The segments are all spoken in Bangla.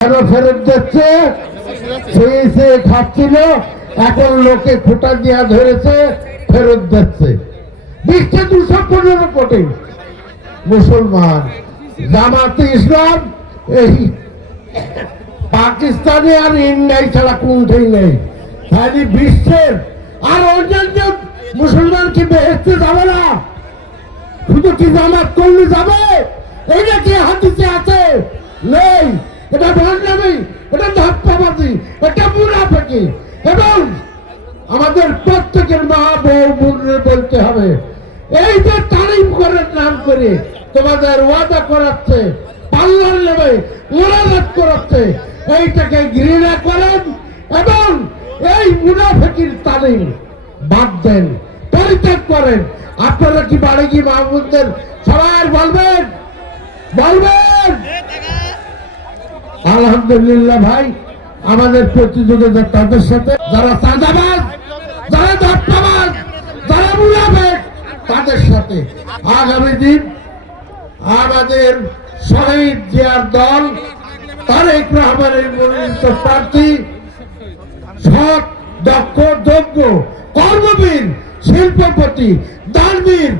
কেন ফেরত দিচ্ছে? সে খাচ্ছিল, এখন লোকে খোটা দিয়া ধরেছে, ফেরত দিচ্ছে। 215 কোটি মুসলমান। জামাতে ইসলাম এই পাকিস্তানে আর ইন্ডিয়ায় ছাড়া কোনটাই নেই। তাহলে বিশ্বের আর অন্যান্য মুসলমান কি বেহেশতে যাবে না? শুধু কি জামাত করলে যাবে? এইটা কি হাদিসে আছে? নেই। এটা ভণ্ডামি, এটা ধাপ্পাবাজি, এটা মুনাফিকি। এবং আমাদের প্রত্যেকের মা বউ বোনদের বলতে হবে, এই যে তালিম করার নাম করে তোমাদের ওয়াদা করাচ্ছে, পাল্লার নেবে মোনাজাত করাচ্ছে, এইটাকে ঘৃণা করেন এবং এই মুনাফিকির তালিম বাদ দেন, পরিত্যাগ করেন। আপনারা কি বাড়ি কি মাহবুবদের সবাই বলবেন? আলহামদুলিল্লাহ ভাই, আমাদের প্রতিযোগিতা তাদের সাথে যারা চাঁদাবাজ, যারা ধাপ্পাবাজ, যারা মুনাফিক, তাদের সাথে। আগামী দিন আমাদের শহীদ জিয়ার দল তারেক রহমানের মনোনীত প্রার্থী, সৎ, দক্ষ, যোগ্য, কর্মবীর, শিল্পপতি, দানবীর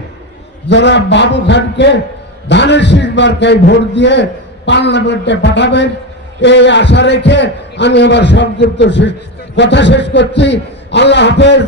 যারা বাবু খানকে ধানের শীষ মার্কায় ভোট দিয়ে পার্লামেন্টে পাঠাবেন, এই আশা রেখে আমি আবার সংক্ষিপ্ত কথা শেষ করছি। আল্লাহ হাফেজ।